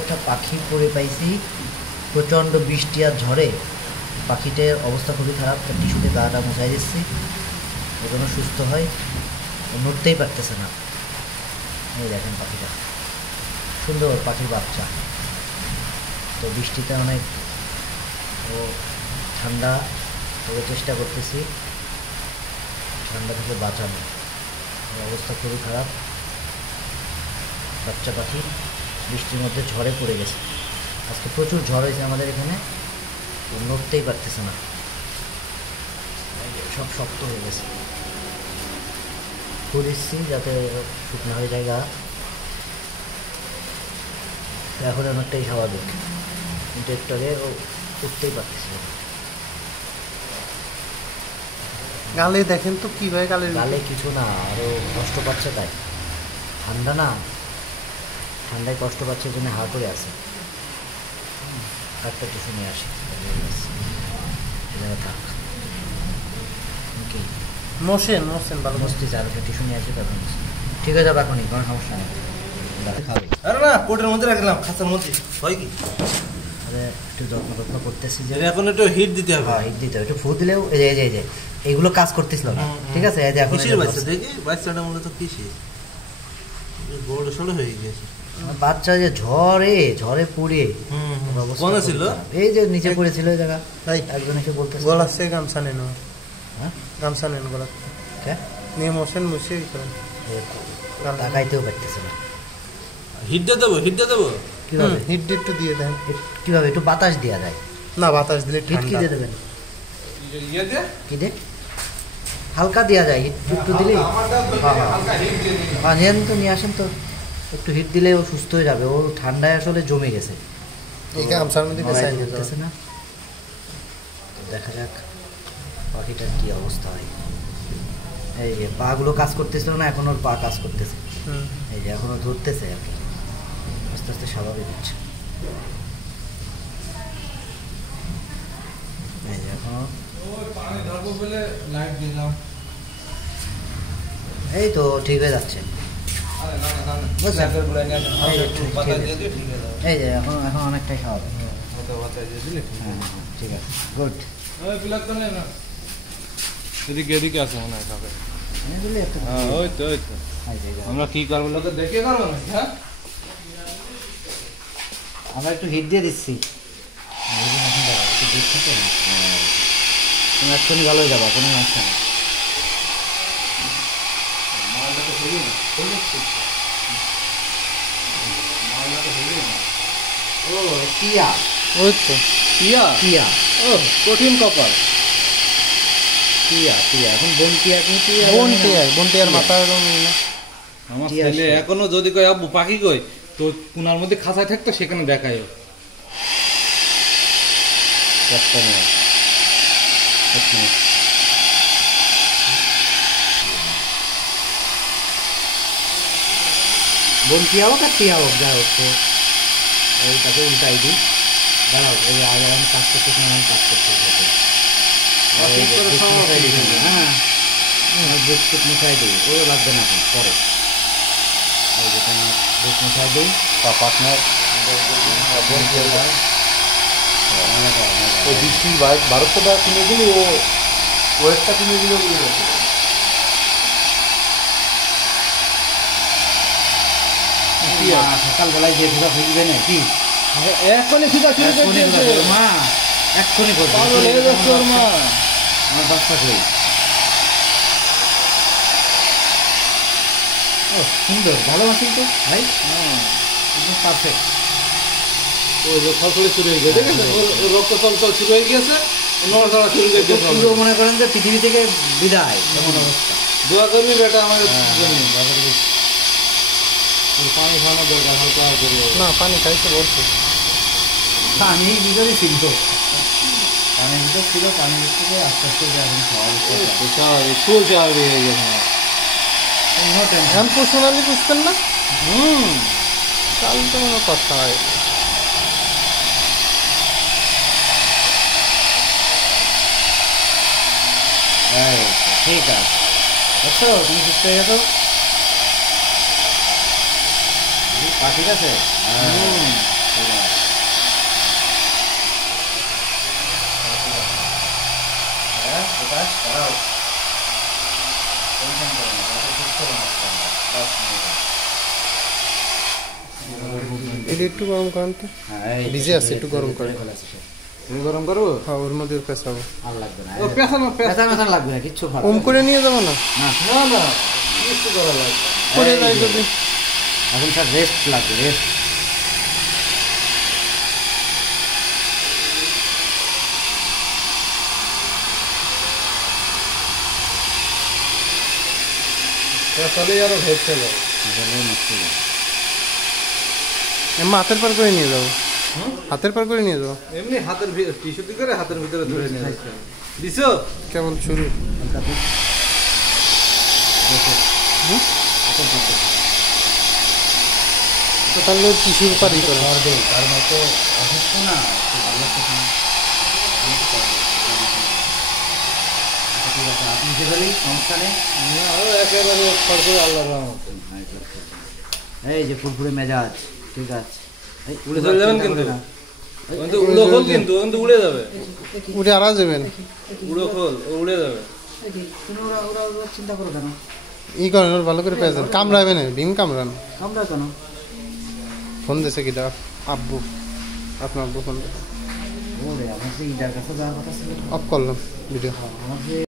একটা পাখি পড়ে পাইছি প্রচণ্ড বৃষ্টি আর ঝড়ে। পাখিটার অবস্থা খুবই খারাপ, তার টিস্যুতে গাটা মোছাই দিচ্ছি এজন্য সুস্থ হয়। নড়তেই পারতেছে না। এই দেখেন পাখিটা, সুন্দর পাখির বাচ্চা। তো বৃষ্টিতে অনেক ও ঠান্ডা, তবে চেষ্টা করতেছি ঠান্ডা থেকে বাঁচানো। অবস্থা খুবই খারাপ, বাচ্চা পাখি বৃষ্টির মধ্যে ঝড়ে পড়ে গেছে। আজকে প্রচুর ঝড় হয়েছে আমাদের এখানে, নড়তেই পারতেছে না, সব শক্ত হয়ে গেছে। ফুল দিচ্ছি যাতে শুকনো হয়ে যায় গা। এখন অনেকটাই স্বাভাবিক, কিন্তু একটু আগে ও উঠতেই পারতেছিল না। গালে দেখেন তো কি ভাই, গালে কিছু না, আরও কষ্ট পাচ্ছে। তাই ঠান্ডা না, ঠান্ডায় কষ্ট পাচ্ছে জন্য হা করে আছে। একটা টিস্যু নিয়ে আসি, থাক মোশন ভালো মস্তি চার একটা টিস্যু নিয়ে আসি, তারপর ঠিক হয়ে যাবে এখনই, কোনো সমস্যা নেই। খাবে আরে না, কোটের মধ্যে রাখলাম, খাঁচার মধ্যে হয় কি। আরে একটু যত্ন করতেছি যে এখন একটু হিট দিতে হবে। হিট দিতে হবে, একটু ফু দিলেও এই যে এইগুলো কাজ করতেছিল না। ঠিক আছে, এই যে এখন বাচ্চা দেখি, বাচ্চাটা মূলত কিসে বড় সড়ো হয়ে গেছে। বাচ্চা যে ঝড়ে পুড়ে কোন ছিল, এই যে নিচে পড়েছিল এই জায়গা। তাই একজন এসে বলতেছে গলা সে গামছা নেন, হ্যাঁ গামছা নেন গলা কে নিয়ে মোশন মুছে করেন। তাকাইতেও পারতেছে না। হিট দিয়ে দেবো কিভাবে? হিট একটু দিয়ে দেন। কিভাবে? একটু বাতাস দেওয়া যায় না, বাতাস দিলে হিট কি দিয়ে দেবেন? কি দে হালকা দেওয়া যায়, হিট একটু দিলেই। হ্যাঁ নেন তো, নিয়ে আসেন তো, একটু হিট দিলে ও সুস্থ হয়ে যাবে। ও ঠান্ডায় আসলে জমে গেছে, না। দেখা যাক পাখিটার কি অবস্থা হয়। এই যে পা গুলো কাজ করতেছিল না, এখন ওর পা কাজ করতেছে। এই যে এখনো ধরতেছে আর কি, আস্তে আস্তে স্বাভাবিক হচ্ছে। এই যে এখনো এই তো ঠিক হয়ে যাচ্ছে। এই যে এখন অনেকটাই স্বাভাবিক। ঠিক আছে, গুড। এদিকে আছে মনে হয় খাবে। ওই তো আমরা কি করবো, লোকে দেখে করবো না। হ্যাঁ, আমরা একটু হিট দিয়ে দিচ্ছি, এক্ষুনি ভালো হয়ে যাবো, কোনো সমস্যা নেই। কঠিন কপাল। এখন বনটিয়ার মাথা। আমার ছেলে এখনো যদি কয় আব্বু পাখি কই, তো কোনার মধ্যে খাঁচায় থাকতো, সেখানে দেখায়। বনটিয়া হোক আর টিয়া হোক, যা হোক, তো তাকে উল্টাই দিই। দাঁড়াও, এই আগে আমি কাজ করতে কাজ করতে হবে। হ্যাঁ, বুস্কুট মিশাই দিই, ওরা লাগবে না এখন, পরে বুস্ট মিশাই দিই। বৃষ্টির 1200 টাকা কিনে দিলে, ও ওয়েটটা কিনে দিলে সকালবেলায় যে ঘোরা খুঁজবে না কি, এখনই মা এক্ষুনি করবে। আমার বাচ্চা কই? ও সুন্দর, ভালো আছেন তো ভাই? একদম পারফেক্ট। ওই যে ফসলে শুরু হয়ে গেছে, রক্ত চঞ্চল শুরু হয়ে গিয়েছে, নড়াচড়া শুরু হয়ে গেছে। পুরো মনে করেন যে পৃথিবী থেকে বিদায় এমন অবস্থা। দোয়া করবি বেটা আমাদের জন্য। পানি খাওয়ানো দরকার, হালকা করে। না, পানি খাইতে বলছে। পানির ভিতরে ছিল, পানির ভিতর ছিল, পানির থেকে আস্তে আস্তে এখন সোনালি বুঝতেন না। কাল তো মনে কথা হয়। ঠিক আছে, দেখছো তুমি সুস্থ হয়ে গেছো। ঠিক আছে, কাজ করাও। টেনশন করো না, তাহলে সুস্থ বানাচ্ছি আমরা 10 মিনিটে। এটা একটু গরম করেন তো। হ্যাঁ, এই ভিজে আছে, একটু গরম করে ফেলেছি সব। তুমি গরম করবো? হ্যাঁ, ওর মধ্যে পেঁচাবো। আর লাগবে না। ও পেছানো পেছানো লাগবে না, কিচ্ছু খারাপ ওম করে নিয়ে যাবো না, না। না, কিচ্ছু করা লাগবে না। করে এই যাই যে, যদি। এখন স্যার রেস্ট লাগবে, রেস্ট। পেছালেই আরো ভেজতে যাবে। এমনি হাতের পার করে নিয়ে যাবো, হাতের পার করে নিয়ে যাবো। এমনি হাতের টিস্যু দিয়ে করে হাতের ভিতরে ধরে নিয়ে যাচ্ছে। দিছো? কেবল শুরু। তো তাহলে টিস্যুর পারই করে। কারণ অত অসুস্থ না, একটু ভালো লাগছে না। ঠিক আছে, আপনি যে বলেই সমস্যা নেই। একেবারে সরকারি আল্লাহর রহমতে। এই যে ফুরফুরে মেজাজ, ঠিক আছে। এই উড়ে চলে যাবেন কিন্তু। কিন্তু উড়ো খোল কিন্তু উড়ে যাবে। উঠে আরা যাবেন, উড়ো খোল, ও উড়ে যাবে। তুমি ওরা চিন্তা করো কেন? ই করেন, ওর ভালো করে পেঁচান, কামড়াবে না, ভীম কামড়ান। আমরা কেন? ফোন দিছে কিটা? আব্বু, আপনার আব্বু ফোন দিছে। ওরে, আমার যে ইটার কাছে যাওয়ার কথা ছিল। অফ করলাম ভিডিও। আমার যে